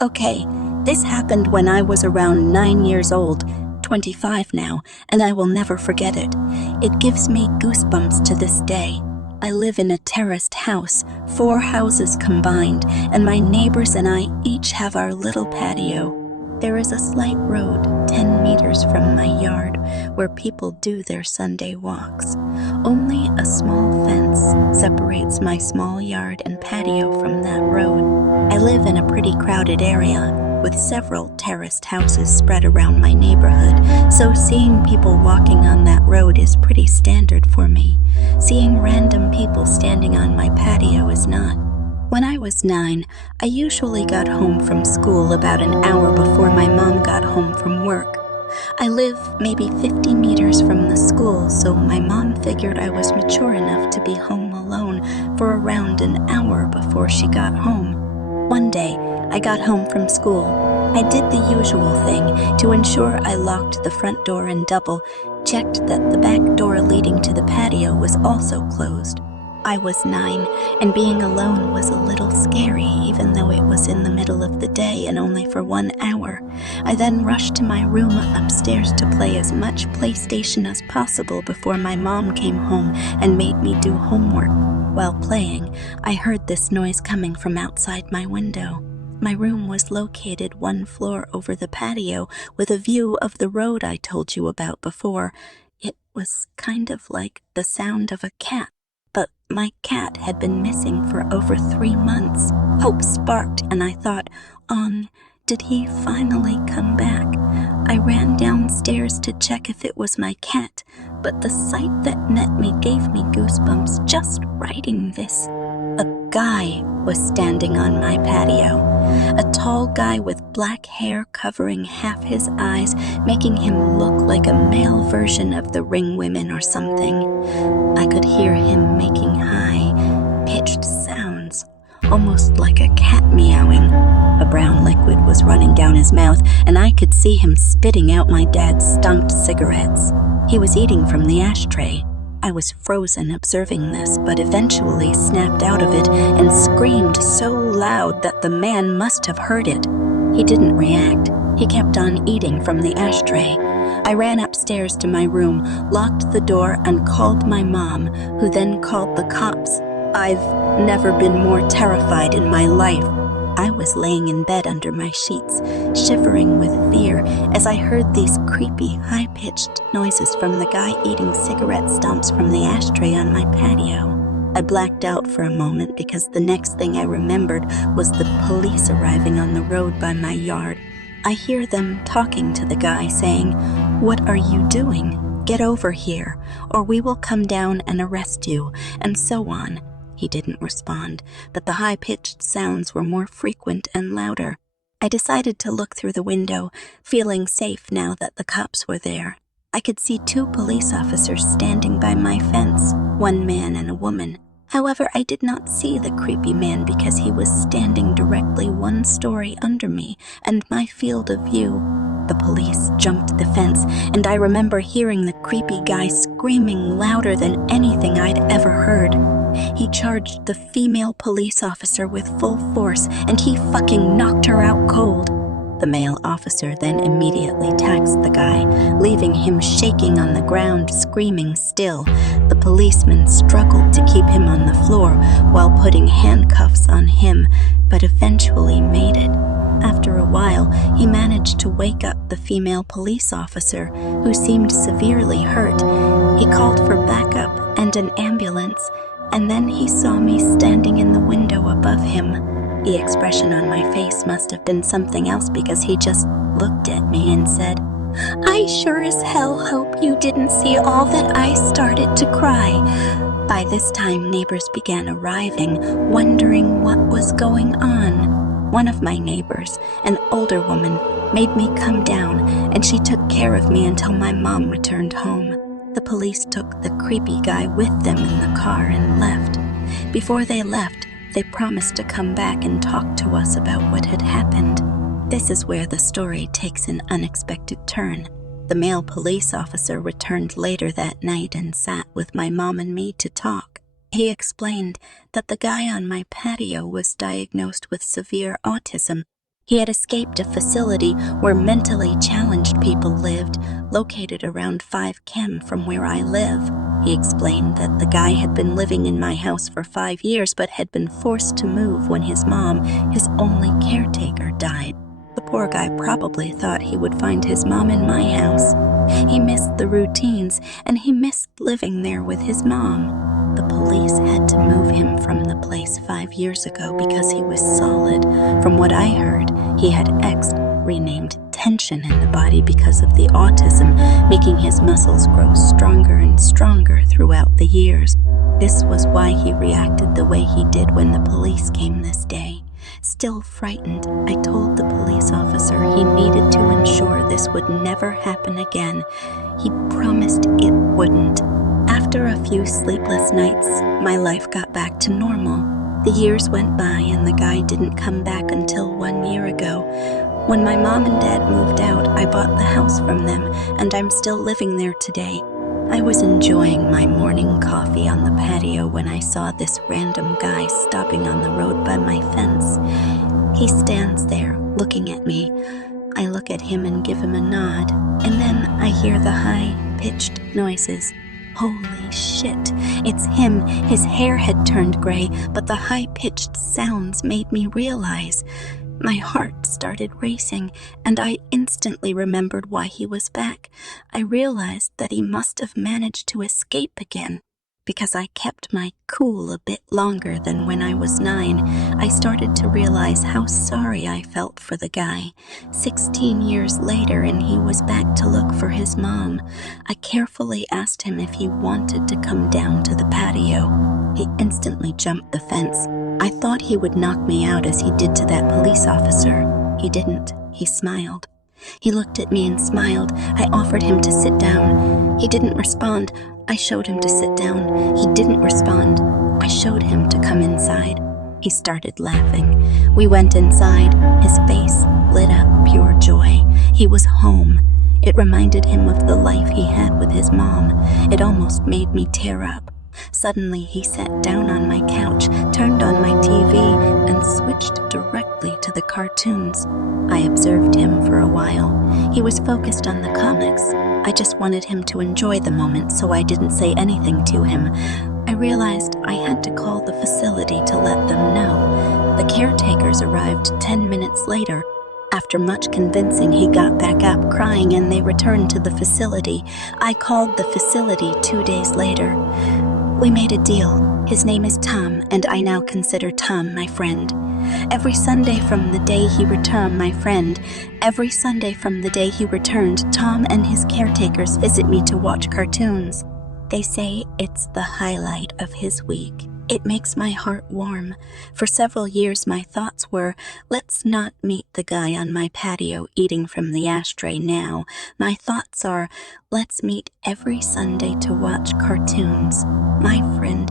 Okay, this happened when I was around 9 years old, 25 now, and I will never forget it. It gives me goosebumps to this day. I live in a terraced house, 4 houses combined, and my neighbors and I each have our little patio. There is a slight road 10 meters from my yard where people do their Sunday walks. Only a small fence separates my small yard and patio from that road. I live in a pretty crowded area with several terraced houses spread around my neighborhood, so seeing people walking on that road is pretty standard for me. Seeing random people standing on my patio is not. When I was 9, I usually got home from school about an hour before my mom got home from work. I live maybe 50 meters from the school, so my mom figured I was mature enough to be home alone for around an hour before she got home. One day, I got home from school. I did the usual thing to ensure I locked the front door and double-checked that the back door leading to the patio was also closed. I was 9, and being alone was a little scary, even though it was in the middle of the day and only for 1 hour. I then rushed to my room upstairs to play as much PlayStation as possible before my mom came home and made me do homework. While playing, I heard this noise coming from outside my window. My room was located 1 floor over the patio with a view of the road I told you about before. It was kind of like the sound of a cat. But my cat had been missing for over 3 months. Hope sparked, and I thought, did he finally come back? I ran downstairs to check if it was my cat, but the sight that met me gave me goosebumps just writing this. A guy was standing on my patio. A tall guy with black hair covering half his eyes, making him look like a male version of the Ring Women or something. I could hear him making high-pitched sounds, almost like a cat meowing. A brown liquid was running down his mouth, and I could see him spitting out my dad's stunked cigarettes. He was eating from the ashtray. I was frozen observing this, but eventually snapped out of it and screamed so loud that the man must have heard it. He didn't react. He kept on eating from the ashtray. I ran upstairs to my room, locked the door, and called my mom, who then called the cops. I've never been more terrified in my life. I was laying in bed under my sheets, shivering with fear as I heard these creepy, high-pitched noises from the guy eating cigarette stumps from the ashtray on my patio. I blacked out for a moment because the next thing I remembered was the police arriving on the road by my yard. I hear them talking to the guy, saying, "What are you doing? Get over here, or we will come down and arrest you," and so on. He didn't respond, but the high-pitched sounds were more frequent and louder. I decided to look through the window, feeling safe now that the cops were there. I could see 2 police officers standing by my fence, 1 man and a woman. However, I did not see the creepy man because he was standing directly 1 story under me and my field of view. The police jumped the fence, and I remember hearing the creepy guy screaming louder than anything I'd ever heard. He charged the female police officer with full force, and he fucking knocked her out cold. The male officer then immediately taxed the guy, leaving him shaking on the ground, screaming still. The policeman struggled to keep him on the floor while putting handcuffs on him, but eventually made it. After a while, he managed to wake up the female police officer, who seemed severely hurt. He called for backup and an ambulance, and then he saw me standing in the window above him. The expression on my face must have been something else because he just looked at me and said, "I sure as hell hope you didn't see all that." I started to cry. By this time, neighbors began arriving, wondering what was going on. One of my neighbors, an older woman, made me come down, and she took care of me until my mom returned home. The police took the creepy guy with them in the car and left. Before they left, they promised to come back and talk to us about what had happened. This is where the story takes an unexpected turn. The male police officer returned later that night and sat with my mom and me to talk. He explained that the guy on my patio was diagnosed with severe autism. He had escaped a facility where mentally challenged people lived, located around 5 km from where I live. He explained that the guy had been living in my house for 5 years but had been forced to move when his mom, his only caretaker, died. The poor guy probably thought he would find his mom in my house. He missed the routines, and he missed living there with his mom. The police had to move him from the place 5 years ago because he was solid. From what I heard, he had X, renamed tension in the body because of the autism, making his muscles grow stronger and stronger throughout the years. This was why he reacted the way he did when the police came this day. Still frightened, I told the police officer he needed to ensure this would never happen again. He promised it wouldn't. After a few sleepless nights, my life got back to normal. The years went by and the guy didn't come back until 1 year ago. When my mom and dad moved out, I bought the house from them, and I'm still living there today. I was enjoying my morning coffee on the patio when I saw this random guy stopping on the road by my fence. He stands there, looking at me. I look at him and give him a nod, and then I hear the high-pitched noises. Holy shit, it's him. His hair had turned gray, but the high-pitched sounds made me realize. My heart started racing, and I instantly remembered why he was back. I realized that he must have managed to escape again. Because I kept my cool a bit longer than when I was 9, I started to realize how sorry I felt for the guy. 16 years later, and he was back to look for his mom. I carefully asked him if he wanted to come down to the patio. He instantly jumped the fence. I thought he would knock me out as he did to that police officer. He didn't. He smiled. He looked at me and smiled. I offered him to sit down. He didn't respond. I showed him to sit down. He didn't respond. I showed him to come inside. He started laughing. We went inside. His face lit up pure joy. He was home. It reminded him of the life he had with his mom. It almost made me tear up. Suddenly, he sat down on my couch, turned on my TV, and switched directly to the cartoons. I observed him for a while. He was focused on the comics. I just wanted him to enjoy the moment, so I didn't say anything to him. I realized I had to call the facility to let them know. The caretakers arrived 10 minutes later. After much convincing, he got back up crying and they returned to the facility. I called the facility 2 days later. We made a deal. His name is Tom, and I now consider Tom my friend. Every Sunday from the day he returned, Tom and his caretakers visit me to watch cartoons. They say it's the highlight of his week. It makes my heart warm. For several years, my thoughts were, let's not meet the guy on my patio eating from the ashtray now. My thoughts are, let's meet every Sunday to watch cartoons. My friend